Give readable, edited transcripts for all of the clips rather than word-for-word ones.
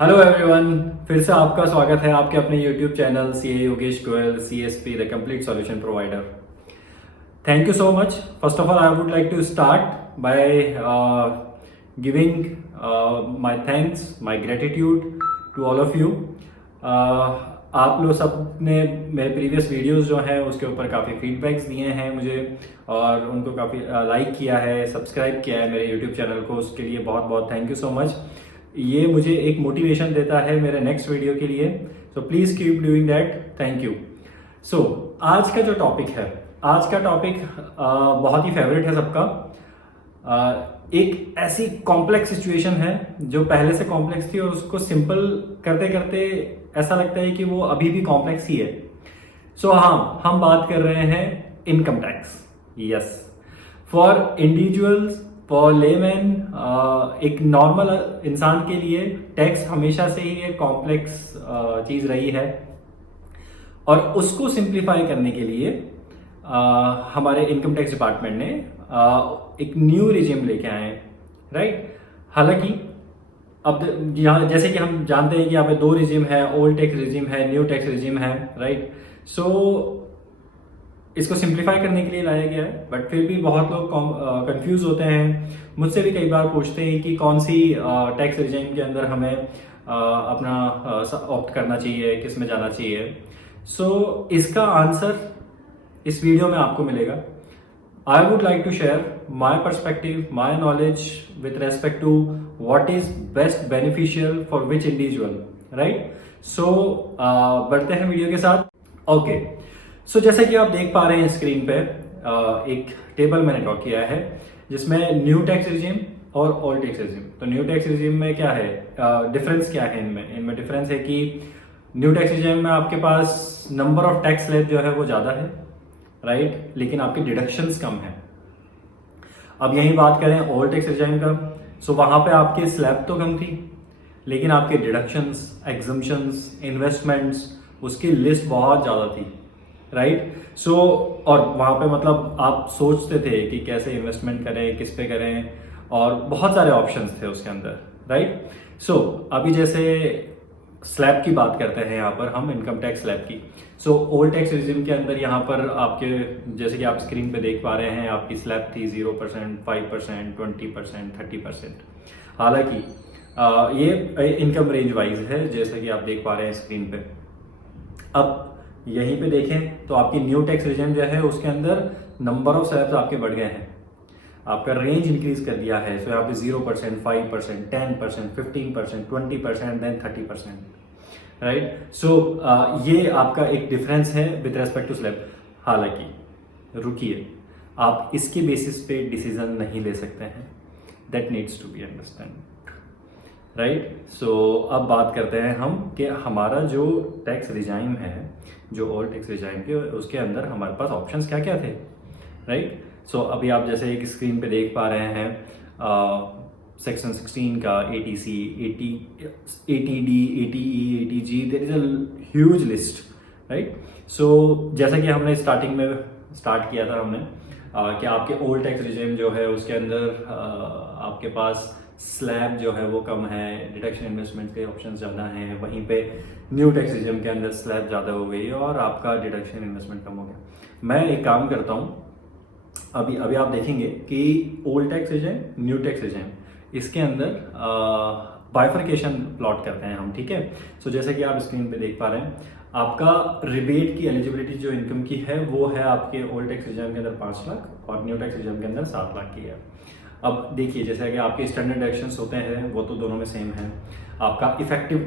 Hello everyone, फिर से आपका स्वागत है आपके अपने YouTube channel CA Yogesh Goyal CSP the complete solution provider. Thank you so much. First of all I would like to start by giving my thanks, my gratitude to all of you. आप लोग सब ने मेरे प्रीवियस वीडियोस जो हैं उसके ऊपर काफ़ी फीडबैक्स दिए हैं मुझे और उनको काफ़ी लाइक किया है, सब्सक्राइब किया है मेरे यूट्यूब चैनल को। उसके लिए बहुत बहुत थैंक यू सो मच। ये मुझे एक मोटिवेशन देता है मेरे नेक्स्ट वीडियो के लिए। So please keep doing that. Thank you. So आज का जो टॉपिक है, आज का टॉपिक बहुत ही फेवरेट है सबका। एक ऐसी कॉम्प्लेक्स सिचुएशन है जो पहले से कॉम्प्लेक्स थी और उसको सिंपल करते करते ऐसा लगता है कि वो अभी भी कॉम्प्लेक्स ही है। सो हाँ, हम बात कर रहे हैं income tax. Yes, for individuals, for layman, एक नॉर्मल इंसान के लिए टैक्स हमेशा से ही एक कॉम्प्लेक्स चीज रही है और उसको सिंप्लीफाई करने के लिए हमारे इनकम टैक्स डिपार्टमेंट ने एक न्यू रिजिम लेके आए हैं, राइट। हालांकि अब यहाँ जैसे कि हम जानते हैं कि यहाँ पे दो रिजिम है, ओल्ड टैक्स रिजिम है, न्यू टैक्स रिजिम है, राइट। सो इसको सिंप्लीफाई करने के लिए लाया गया है, बट फिर भी बहुत लोग कंफ्यूज होते हैं। मुझसे भी कई बार पूछते हैं कि कौन सी टैक्स रिजिम के अंदर हमें अपना ऑप्ट करना चाहिए, किस में जाना चाहिए। सो इसका आंसर इस वीडियो में आपको मिलेगा। I would like to share my perspective, my knowledge with respect to what is best beneficial for which individual, right. So बढ़ते हैं वीडियो के साथ। ओके, सो जैसे कि आप देख पा रहे हैं स्क्रीन पे एक टेबल मैंने ड्रॉ किया है जिसमें न्यू टैक्स रिजिम और ओल्ड टैक्स रिजिम। तो न्यू टैक्स रिजिम में क्या है, डिफरेंस क्या है इनमें डिफरेंस है कि न्यू टैक्स रिजिम में आपके पास नंबर ऑफ टैक्स स्लैब जो है वो ज़्यादा है, राइट, लेकिन आपके डिडक्शंस कम है। अब यही बात करें ओल्ड टैक्स रिजिम का, सो वहाँ पे आपकी स्लैब तो कम थी लेकिन आपके डिडक्शंस, एग्जम्पशंस, इन्वेस्टमेंट्स, उसकी लिस्ट बहुत ज़्यादा थी, राइट। सो और वहाँ पे मतलब आप सोचते थे कि कैसे इन्वेस्टमेंट करें, किस पे करें, और बहुत सारे ऑप्शंस थे उसके अंदर, राइट। सो अभी जैसे स्लैब की बात करते हैं यहाँ पर हम, इनकम टैक्स स्लैब की। सो ओल्ड टैक्स रिजिम के अंदर यहाँ पर आपके जैसे कि आप स्क्रीन पे देख पा रहे हैं आपकी स्लैब थी 0%, 5%, 20%, 30%। हालांकि ये इनकम रेंज वाइज है जैसे कि आप देख पा रहे हैं स्क्रीन पे। अब यहीं पे देखें तो आपकी न्यू टैक्स रिजिम जो है उसके अंदर नंबर ऑफ स्लैब्स आपके बढ़ गए हैं, आपका रेंज इंक्रीज कर दिया है। सो यहाँ पे 0%, 5%, 10%, 15%, 20%, देन 30%, राइट। सो ये आपका एक डिफरेंस है विद रेस्पेक्ट टू स्लैब। हालांकि रुकिए, आप इसके बेसिस पे डिसीजन नहीं ले सकते हैं, that needs to be understand, right. So अब बात करते हैं हम कि हमारा जो टैक्स रिजाइम है, जो ओल्ड टैक्स रिजाइम के, उसके अंदर हमारे पास ऑप्शंस क्या क्या थे, राइट। सो अभी आप जैसे एक स्क्रीन पे देख पा रहे हैं सेक्शन 16 का ATC, ATD, ATE, ATG, there is a huge list, right. So जैसा कि हमने स्टार्टिंग में स्टार्ट किया था हमने कि आपके ओल्ड टैक्स रिजिम जो है उसके अंदर आपके पास स्लैब जो है वो कम है, डिडक्शन इन्वेस्टमेंट के ऑप्शंस ज़्यादा हैं। वहीं पे न्यू टैक्स रिजिम के अंदर स्लैब ज़्यादा हो गई और आपका डिडक्शन इन्वेस्टमेंट कम हो गया। मैं एक काम करता हूँ, अभी अभी आप देखेंगे कि old tax regime, new tax regime, इसके अंदर बाइफर्केशन प्लॉट करते हैं हम, ठीक है। सो जैसे कि आप स्क्रीन पे देख पा रहे हैं आपका रिबेट की एलिजिबिलिटी जो इनकम की है वो है आपके ओल्ड टैक्स रिजिम के अंदर 5 लाख और न्यू टैक्स रिजिम के अंदर 7 लाख की है। अब देखिए जैसे कि आपके स्टैंडर्ड डिडक्शंस होते हैं वो तो दोनों में सेम है। आपका effective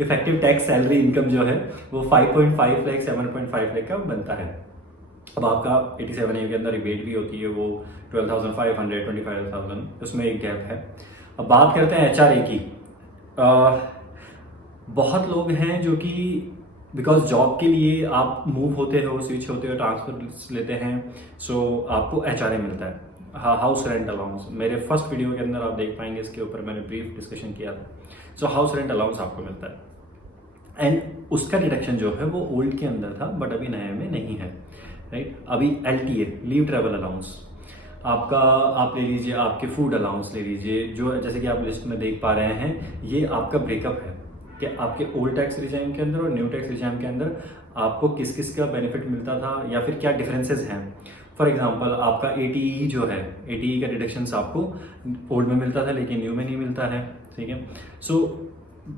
effective tax salary income जो है वो 5.5 लाख 7.5 लाख का बनता है। अब आपका 87A के अंदर रिबेट भी होती है, वो 12,500, 25,000, उसमें एक गैप है। अब बात करते हैं HRA की। बहुत लोग हैं जो कि बिकॉज जॉब के लिए आप मूव होते हो, स्विच होते हो, ट्रांसफर लेते हैं, सो आपको HRA मिलता है, हाउस रेंट अलाउंस। मेरे फर्स्ट वीडियो के अंदर आप देख पाएंगे, इसके ऊपर मैंने ब्रीफ डिस्कशन किया था। सो हाउस रेंट अलाउंस आपको मिलता है एंड उसका डिडक्शन जो है वो ओल्ड के अंदर था बट अभी नए में नहीं है, राइट। अभी LTA, लीव ट्रेवल अलाउंस, आपका आप ले लीजिए, आपके फूड अलाउंस ले लीजिए, जो जैसे कि आप लिस्ट में देख पा रहे हैं, ये आपका ब्रेकअप है कि आपके ओल्ड टैक्स रिजाइम के अंदर और न्यू टैक्स रिजाइम के अंदर आपको किस किस का बेनिफिट मिलता था या फिर क्या डिफरेंसेस हैं। फॉर एग्जांपल आपका एटीई जो है, एटीई का डिडक्शंस आपको ओल्ड में मिलता था लेकिन न्यू में नहीं मिलता है, ठीक है। सो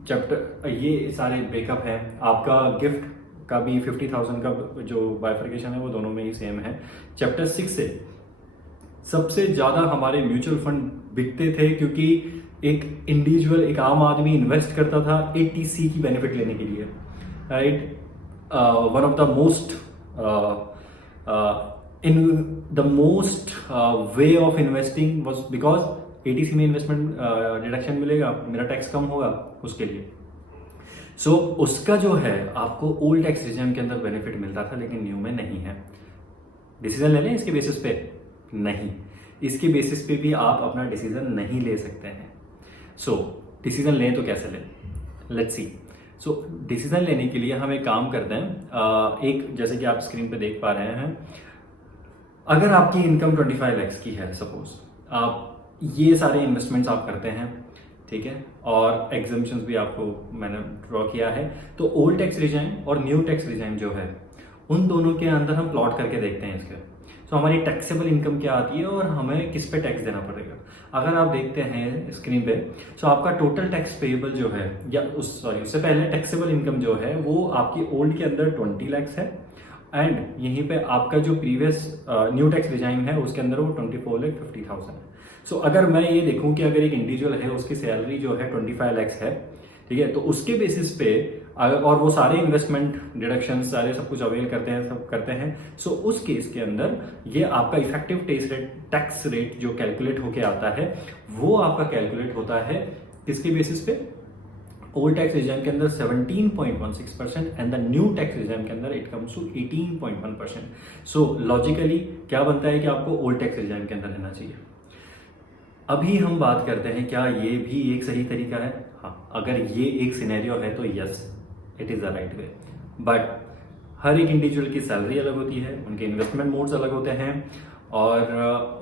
चैप्टर ये सारे ब्रेकअप है। आपका गिफ्ट का भी 50,000 का जो बाइफर्केशन है वो दोनों में ही सेम है। चैप्टर 6 से सबसे ज़्यादा हमारे म्यूचुअल फंड बिकते थे क्योंकि एक इंडिविजुअल, एक आम आदमी इन्वेस्ट करता था एटीसी की बेनिफिट लेने के लिए, right. One of the most in the most way of investing was because eighty C में इन्वेस्टमेंट डिडक्शन मिलेगा, मेरा टैक्स कम होगा उसके लिए। सो उसका जो है आपको ओल्ड टैक्स रिजिम के अंदर बेनिफिट मिलता था लेकिन न्यू में नहीं है। डिसीजन ले लें इसके बेसिस पे? नहीं, इसके बेसिस पे भी आप अपना डिसीजन नहीं ले सकते हैं। सो डिसीजन लें तो कैसे लें, लेट्स सी। सो डिसीजन लेने के लिए हम एक काम करते हैं, एक जैसे कि आप स्क्रीन पे देख पा रहे हैं, अगर आपकी इनकम 25 लाख की है, सपोज आप ये सारे इन्वेस्टमेंट्स आप करते हैं, ठीक है, और एग्जाम्पशंस भी आपको मैंने ड्रॉ किया है, तो ओल्ड टैक्स रिजाइम और न्यू टैक्स रिजाइम जो है उन दोनों के अंदर हम प्लॉट करके देखते हैं इसके। तो हमारी टैक्सेबल इनकम क्या आती है और हमें किस पे टैक्स देना पड़ेगा। अगर आप देखते हैं स्क्रीन पे, तो आपका टोटल टैक्स पेएबल जो है, या उससे पहले टैक्सेबल इनकम जो है वो आपकी ओल्ड के अंदर 20 लाख है, एंड यहीं पे आपका जो प्रीवियस न्यू टैक्स रिजाइम है उसके अंदर वो 24,50,000 है। सो अगर मैं ये देखूं कि अगर एक इंडिविजुअल है उसकी सैलरी जो है 25 लाख है, ठीक है, तो उसके बेसिस पे और वो सारे इन्वेस्टमेंट डिडक्शन सारे सब कुछ अवेल करते हैं, सब करते हैं, सो उस केस के अंदर ये आपका इफेक्टिव टैक्स रेट जो कैलकुलेट होके आता है वो आपका कैलकुलेट होता है किसके बेसिस पे? ओल्ड टैक्स रिजाइम के अंदर 17.16% and the new tax regime के अंदर it comes to 18.1%। So logically क्या बनता है कि आपको ओल्ड टैक्स रिजाइम के अंदर रहना चाहिए। अभी हम बात करते हैं क्या ये भी एक सही तरीका है? हाँ, अगर ये एक सिनेरियो है तो yes, it is the right way. But हर एक इंडिविजुअल की सैलरी अलग होती है, उनके इन्वेस्टमेंट मोड्स अलग होते हैं, और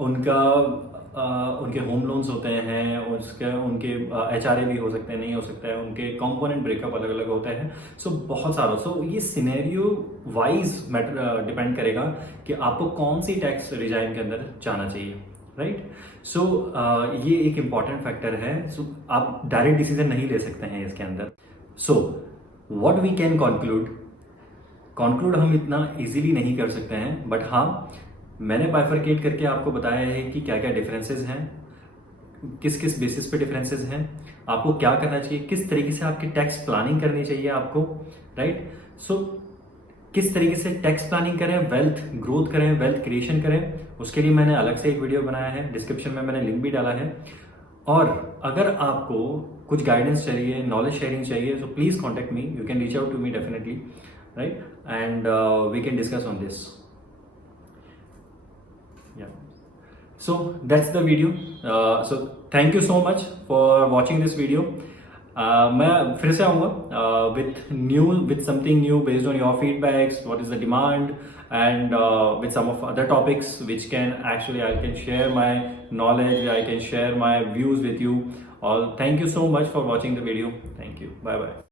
उनके होम लोन्स होते हैं, उनके HRA भी हो सकते हैं, नहीं हो सकता है, उनके कंपोनेंट ब्रेकअप अलग अलग होते हैं। सो बहुत सारा, सो ये सिनेरियो वाइज मैटर डिपेंड करेगा कि आपको कौन सी टैक्स रिजाइम के अंदर जाना चाहिए, राइट। सो ये एक इम्पॉर्टेंट फैक्टर है। सो आप डायरेक्ट डिसीजन नहीं ले सकते हैं इसके अंदर। So what we can conclude हम इतना इजीली नहीं कर सकते हैं, बट हाँ, मैंने बाइफरकेट करके आपको बताया है कि क्या क्या डिफरेंसेस हैं, किस किस बेसिस पे डिफरेंसेस हैं, आपको क्या करना चाहिए, किस तरीके से आपकी टैक्स प्लानिंग करनी चाहिए आपको, राइट। सो किस तरीके से टैक्स प्लानिंग करें, वेल्थ ग्रोथ करें, वेल्थ क्रिएशन करें, उसके लिए मैंने अलग से एक वीडियो बनाया है, डिस्क्रिप्शन में मैंने लिंक भी डाला है। और अगर आपको कुछ गाइडेंस चाहिए, नॉलेज शेयरिंग चाहिए, so please contact me. You can reach out to me definitely, right? And we can discuss on this. Yeah. So that's the video. So thank you so much for watching this video. मैं फिर से आऊँगा with something new based on your feedbacks. What is the demand? And with some of other topics which can actually I can share my knowledge, I can share my views with you all. Thank you so much for watching the video. Thank you. Bye bye.